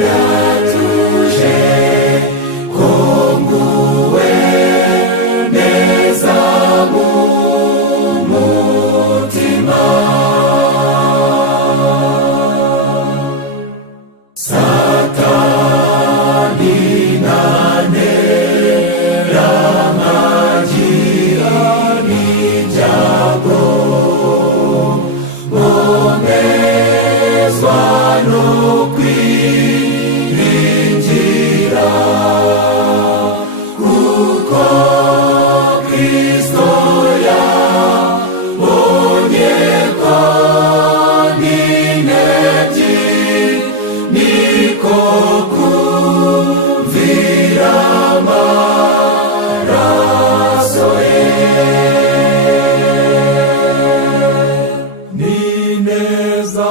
natuje konguwe neza mu mutima. Satani nantera nkagira n'ibyago, nkomezwa no kwiringira kuko Kristo yabonye ko ninebye, niko kumvira amaraso ye. nineza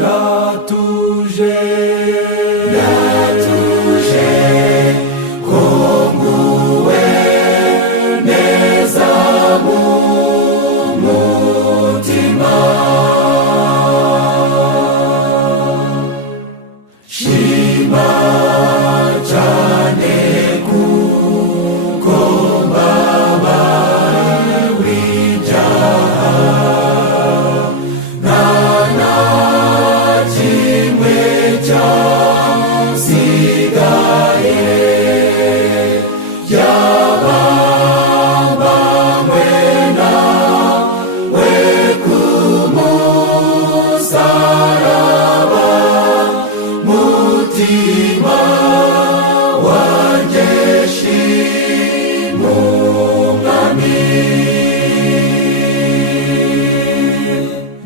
natuje konguwe neza mu mutima. Shima cyane kuko mbabariwe ibyaha, nta na kimwe cyasigaye. Yabambanywe nawe ku musaraba, mutima wanjye shima umwami.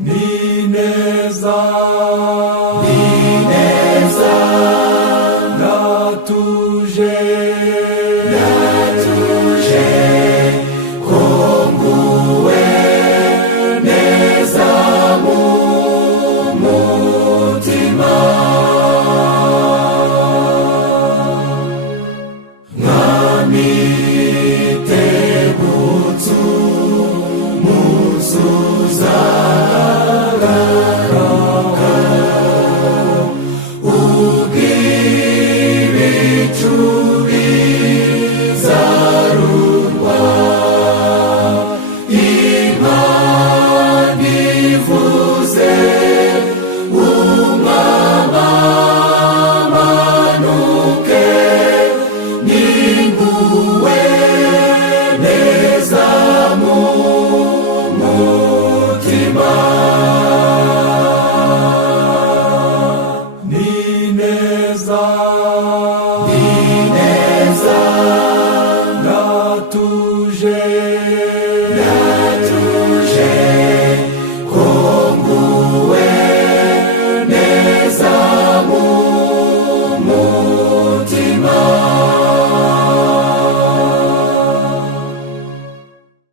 nineza natuje konguwe neza mu mutima. Mwami tegutse umunsi uzagaruka, ubw'ibicu bizarurwa, impanda ivuze, umwami amanuke, ninguwe neza mu mutima. nineza